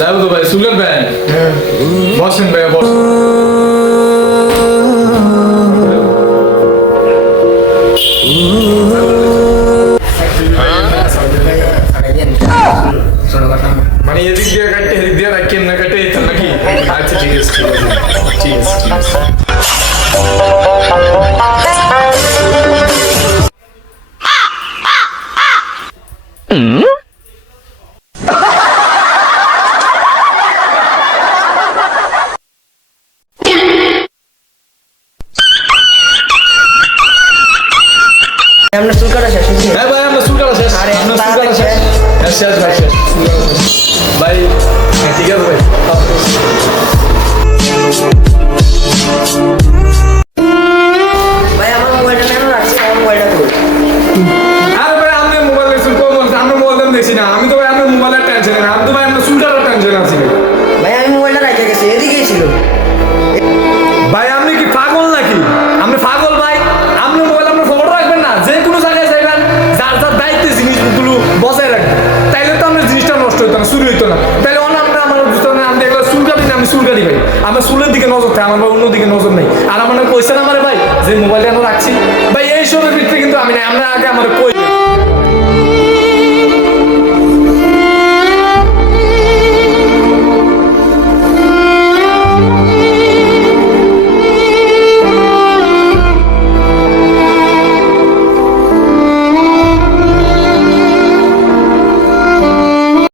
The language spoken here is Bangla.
যাবো তো ভাই, সুগার ভাই বসেন ভাই, বসেন। মানে এদিক দিয়ে কাটতে এদিক দিয়ে রাখি না কাটে তো নাকি? আচ্ছা ঠিক আছে ঠিক আছে ঠিক আছে। আমরা চুল কাটা শেষ হয়েছে। হ্যাঁ ভাই, আমরা চুল কাটা শেষ। আরে আমরা চুল কাটা তাড়াতাড়ি শেষ। হ্যাঁ শেষ ভাই, শেষ। চুল কাটা শেষ। ভাই হ্যাঁ, ঠিক আছে ভাই। ভাই আমার মোবাইলটা কেন রাখছি? আমার মোবাইলটা কই? আরে ভাই, আপনি মোবাইল দেখছেন কোন বলছেন? আমরা মোবাইল দেখছি না। আমি তো ভাই আপনার মোবাইলের টেনশনে না, আমি তো ভাই আপনার চুল কাটার টেনশনে আছি ভাই। ভাই আমি মোবাইলটা রেখে গেছি, এদিকেই ছিল। ভাই আপনি কি পাগল নাকি? আপনি পাগল ভাই? আপনার মোবাইল আপনার ফটো রাখবেন না? যে কোনো জায়গায় যাইবেন, যার যার দায়িত্বে জিনিসগুলো বজায় রাখবেন, তাইলে তো আপনার জিনিসটা নষ্ট হইতো না, চুরি হইতো না। তাইলে আমরা আমার বুঝতে না, আমি দেখলাম চুল কাটি না, আমি চুল কাটি ভাই। আমার চুলের দিকে নজর থাকে, আমার ভাই অন্য দিকে নজর নেই। আর আমার কইছেন আমার ভাই যে মোবাইলটা আমরা রাখছি ভাই, এইসবের ভিতরে কিন্তু আমি নাই। আমরা আগে আমার কই